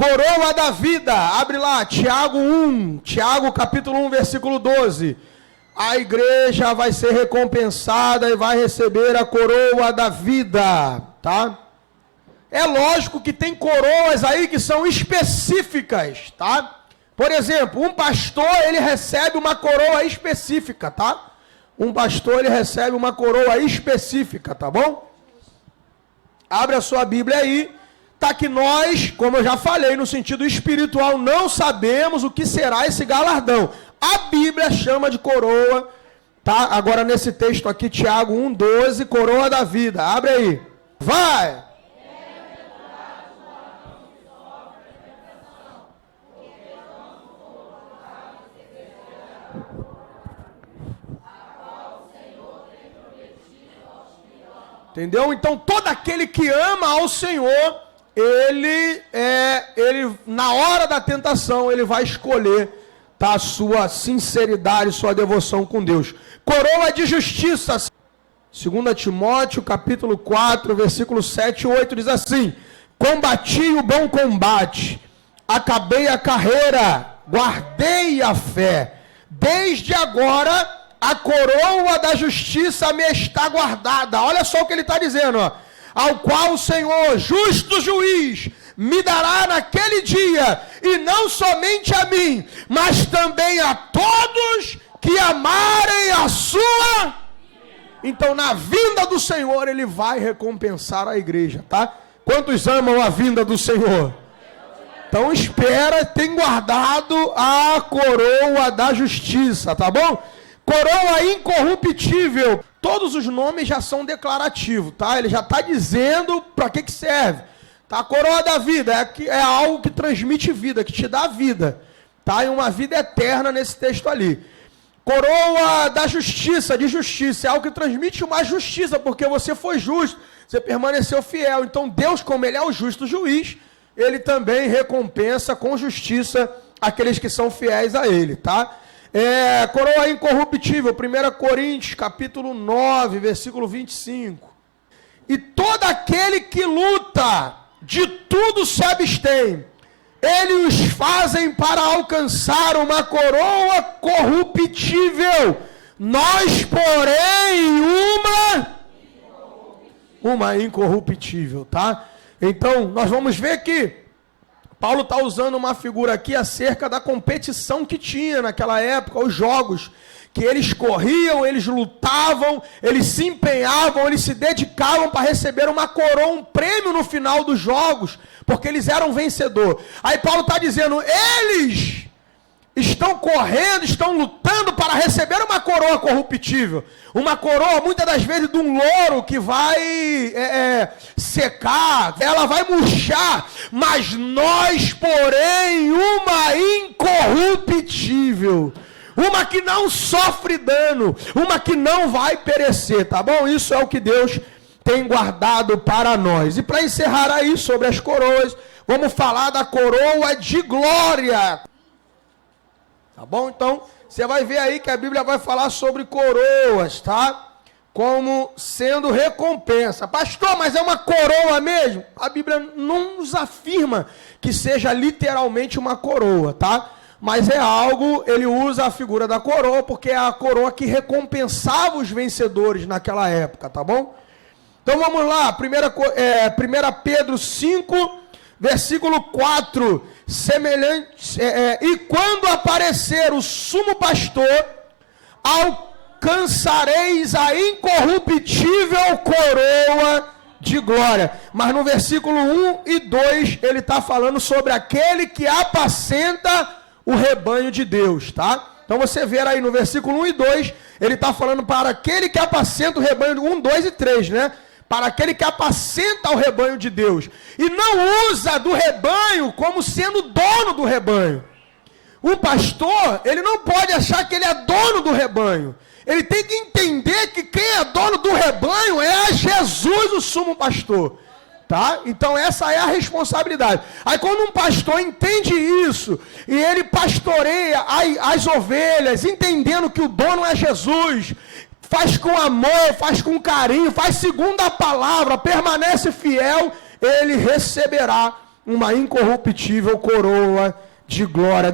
Coroa da vida, abre lá, Tiago capítulo 1, versículo 12. A igreja vai ser recompensada e vai receber a coroa da vida, tá? É lógico que tem coroas aí que são específicas, tá? Por exemplo, um pastor, ele recebe uma coroa específica, tá? Um pastor, ele recebe uma coroa específica, tá bom? Abre a sua Bíblia aí. Tá que nós, como eu já falei, no sentido espiritual, não sabemos o que será esse galardão. A Bíblia chama de coroa, tá? Agora nesse texto aqui, Tiago 1,12, coroa da vida. Abre aí. Vai! Entendeu? Então, todo aquele que ama ao Senhor, ele na hora da tentação, ele vai escolher, tá, a sua sinceridade, sua devoção com Deus. Coroa de justiça. 2 Timóteo, capítulo 4, versículo 7 e 8, diz assim: combati o bom combate, acabei a carreira, guardei a fé. Desde agora, a coroa da justiça me está guardada. Olha só o que ele está dizendo, ó. Ao qual o Senhor, justo juiz, me dará naquele dia, e não somente a mim, mas também a todos que amarem a sua. Então, na vinda do Senhor, ele vai recompensar a igreja, tá? Quantos amam a vinda do Senhor? Então, espera, tem guardado a coroa da justiça, tá bom? Coroa incorruptível. Todos os nomes já são declarativos, tá? Ele já está dizendo para que serve. Tá? A coroa da vida é algo que transmite vida, que te dá vida. Tá? E uma vida eterna nesse texto ali. Coroa da justiça, de justiça, é algo que transmite uma justiça, porque você foi justo, você permaneceu fiel. Então Deus, como Ele é o justo juiz, Ele também recompensa com justiça aqueles que são fiéis a Ele, tá? Coroa incorruptível, 1 Coríntios, capítulo 9, versículo 25. E todo aquele que luta, de tudo se abstém. Eles os fazem para alcançar uma coroa corruptível. Nós, porém, uma incorruptível, tá? Então, nós vamos ver que Paulo está usando uma figura aqui acerca da competição que tinha naquela época, os jogos, que eles corriam, eles lutavam, eles se empenhavam, eles se dedicavam para receber uma coroa, um prêmio no final dos jogos, porque eles eram vencedores. Aí Paulo está dizendo, eles estão correndo, estão lutando para receber uma coroa corruptível. Uma coroa, muitas das vezes, de um louro que vai secar, ela vai murchar. Mas nós, porém, uma incorruptível. Uma que não sofre dano, uma que não vai perecer, tá bom? Isso é o que Deus tem guardado para nós. E para encerrar aí sobre as coroas, vamos falar da coroa de glória. Tá bom? Então, você vai ver aí que a Bíblia vai falar sobre coroas, tá? Como sendo recompensa. Pastor, mas é uma coroa mesmo? A Bíblia não nos afirma que seja literalmente uma coroa, tá? Mas é algo, ele usa a figura da coroa, porque é a coroa que recompensava os vencedores naquela época, tá bom? Então vamos lá, 1 Pedro 5, versículo 4, e quando aparecer o sumo pastor, alcançareis a incorruptível coroa de glória. Mas no versículo 1 e 2, ele está falando sobre aquele que apacenta o rebanho de Deus, tá? Então você vê aí no versículo 1 e 2, ele está falando para aquele que apacenta o rebanho, 1, 2 e 3, né? Para aquele que apacenta o rebanho de Deus. E não usa do rebanho como sendo dono do rebanho. Um pastor, ele não pode achar que ele é dono do rebanho. Ele tem que entender que quem é dono do rebanho é Jesus, o sumo pastor. Tá? Então essa é a responsabilidade. Aí quando um pastor entende isso, e ele pastoreia as ovelhas, entendendo que o dono é Jesus, faz com amor, faz com carinho, faz segundo a palavra, permanece fiel, ele receberá uma incorruptível coroa de glória.